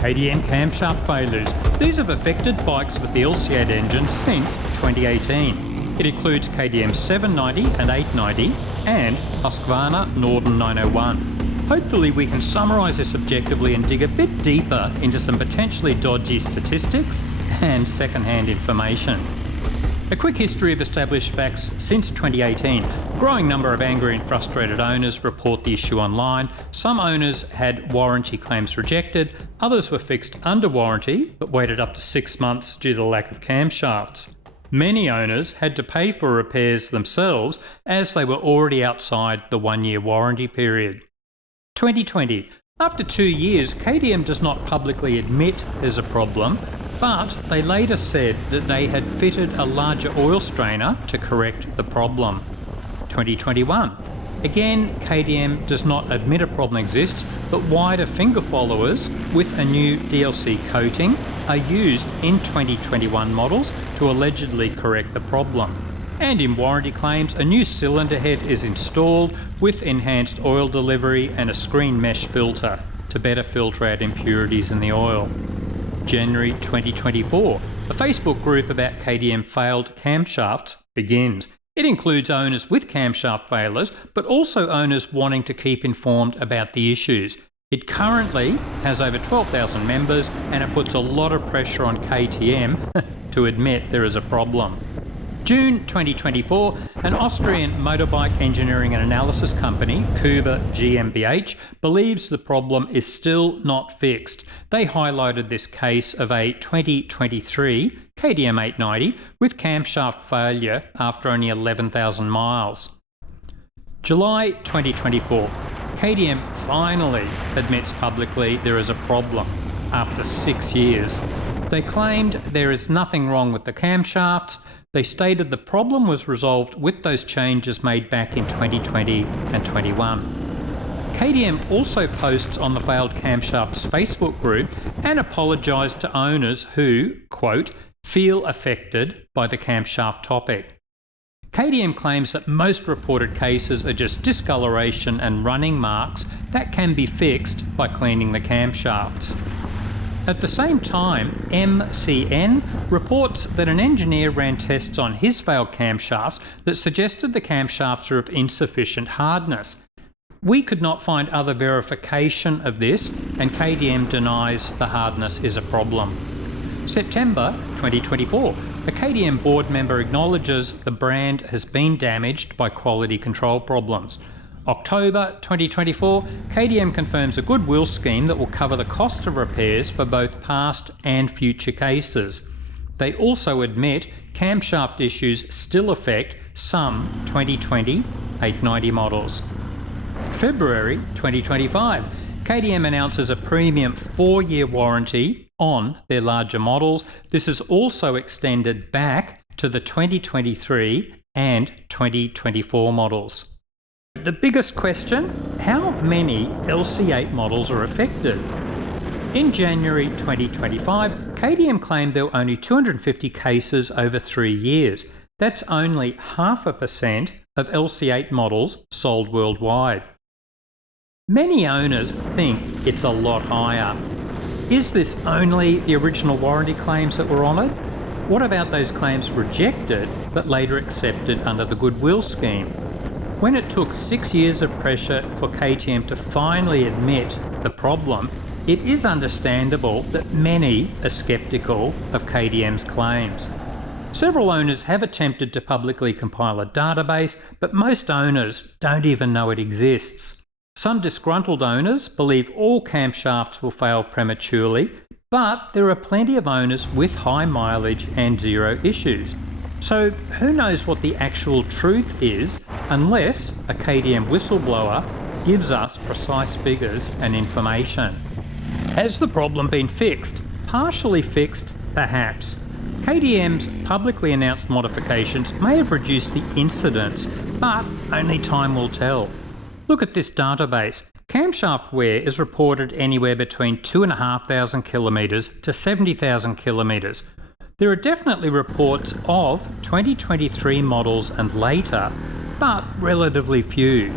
KTM camshaft failures. These have affected bikes with the LC8 engine since 2018. It includes KTM 790 and 890 and Husqvarna Norden 901. Hopefully we can summarise this objectively and dig a bit deeper into some potentially dodgy statistics and second-hand information. A quick history of established facts since 2018. A growing number of angry and frustrated owners report the issue online. Some owners had warranty claims rejected, others were fixed under warranty but waited up to 6 months due to the lack of camshafts. Many owners had to pay for repairs themselves as they were already outside the 1-year warranty period. 2020. After 2 years, KTM does not publicly admit there's a problem, but they later said that they had fitted a larger oil strainer to correct the problem. 2021. Again, KTM does not admit a problem exists, but wider finger followers with a new DLC coating are used in 2021 models to allegedly correct the problem. And in warranty claims, a new cylinder head is installed with enhanced oil delivery and a screen mesh filter to better filter out impurities in the oil. January 2024, a Facebook group about KTM failed camshafts begins. It includes owners with camshaft failures, but also owners wanting to keep informed about the issues. It currently has over 12,000 members and it puts a lot of pressure on KTM to admit there is a problem. June 2024, an Austrian motorbike engineering and analysis company, Kuba GmbH, believes the problem is still not fixed. They highlighted this case of a 2023 KTM 890 with camshaft failure after only 11,000 miles. July 2024, KTM finally admits publicly there is a problem after 6 years. They claimed there is nothing wrong with the camshafts. They stated the problem was resolved with those changes made back in 2020 and 21. KTM also posts on the Failed Camshafts Facebook group and apologised to owners who, quote, feel affected by the camshaft topic. KTM claims that most reported cases are just discoloration and running marks that can be fixed by cleaning the camshafts. At the same time, MCN reports that an engineer ran tests on his failed camshafts that suggested the camshafts are of insufficient hardness. We could not find other verification of this, and KTM denies the hardness is a problem. September 2024, a KTM board member acknowledges the brand has been damaged by quality control problems. October 2024, KTM confirms a goodwill scheme that will cover the cost of repairs for both past and future cases. They also admit camshaft issues still affect some 2020 890 models. February 2025, KTM announces a premium 4-year warranty on their larger models. This is also extended back to the 2023 and 2024 models. The biggest question, how many LC8 models are affected? In January 2025, KTM claimed there were only 250 cases over 3 years. That's only 0.5% of LC8 models sold worldwide. Many owners think it's a lot higher. Is this only the original warranty claims that were honoured? What about those claims rejected but later accepted under the goodwill scheme? When it took 6 years of pressure for KTM to finally admit the problem, it is understandable that many are sceptical of KTM's claims. Several owners have attempted to publicly compile a database, but most owners don't even know it exists. Some disgruntled owners believe all camshafts will fail prematurely, but there are plenty of owners with high mileage and zero issues. So who knows what the actual truth is unless a KTM whistleblower gives us precise figures and information. Has the problem been fixed? Partially fixed, perhaps. KTM's publicly announced modifications may have reduced the incidents, but only time will tell. Look at this database. Camshaft wear is reported anywhere between 2,500 kilometres to 70,000 kilometres. There are definitely reports of 2023 models and later, but relatively few.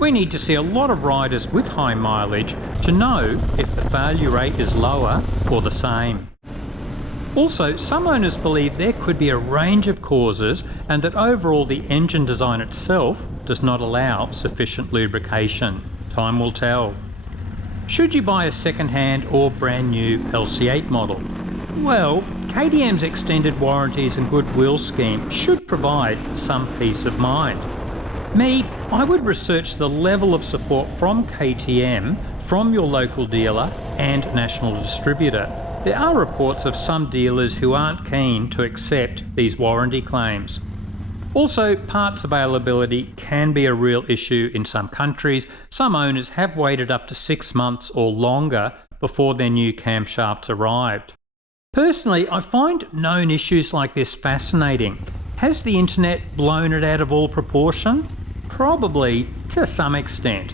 We need to see a lot of riders with high mileage to know if the failure rate is lower or the same. Also, some owners believe there could be a range of causes and that overall the engine design itself does not allow sufficient lubrication. Time will tell. Should you buy a second-hand or brand new LC8 model? Well, KTM's extended warranties and goodwill scheme should provide some peace of mind. Me, I would research the level of support from KTM, from your local dealer and national distributor. There are reports of some dealers who aren't keen to accept these warranty claims. Also, parts availability can be a real issue in some countries. Some owners have waited up to 6 months or longer before their new camshafts arrived. Personally, I find known issues like this fascinating. Has the internet blown it out of all proportion? Probably, to some extent.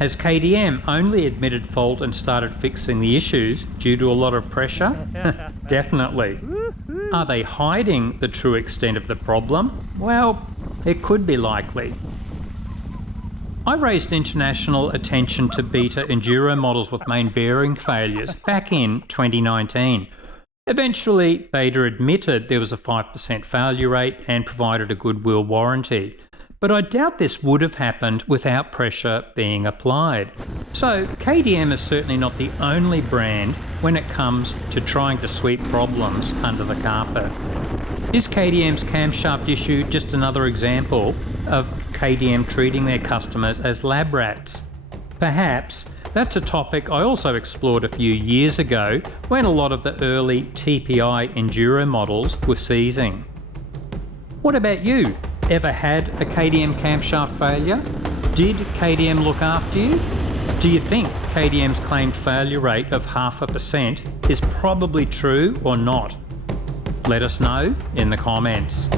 Has KTM only admitted fault and started fixing the issues due to a lot of pressure? Definitely. Are they hiding the true extent of the problem? Well, it could be likely. I raised international attention to beta enduro models with main bearing failures back in 2019. Eventually, beta admitted there was a 5% failure rate and provided a goodwill warranty. But I doubt this would have happened without pressure being applied. So KTM is certainly not the only brand when it comes to trying to sweep problems under the carpet. Is KTM's camshaft issue just another example of KTM treating their customers as lab rats? Perhaps. That's a topic I also explored a few years ago when a lot of the early TPI enduro models were seizing. What about you? Ever had a KTM camshaft failure? Did KTM look after you? Do you think KTM's claimed failure rate of 0.5% is probably true or not? Let us know in the comments.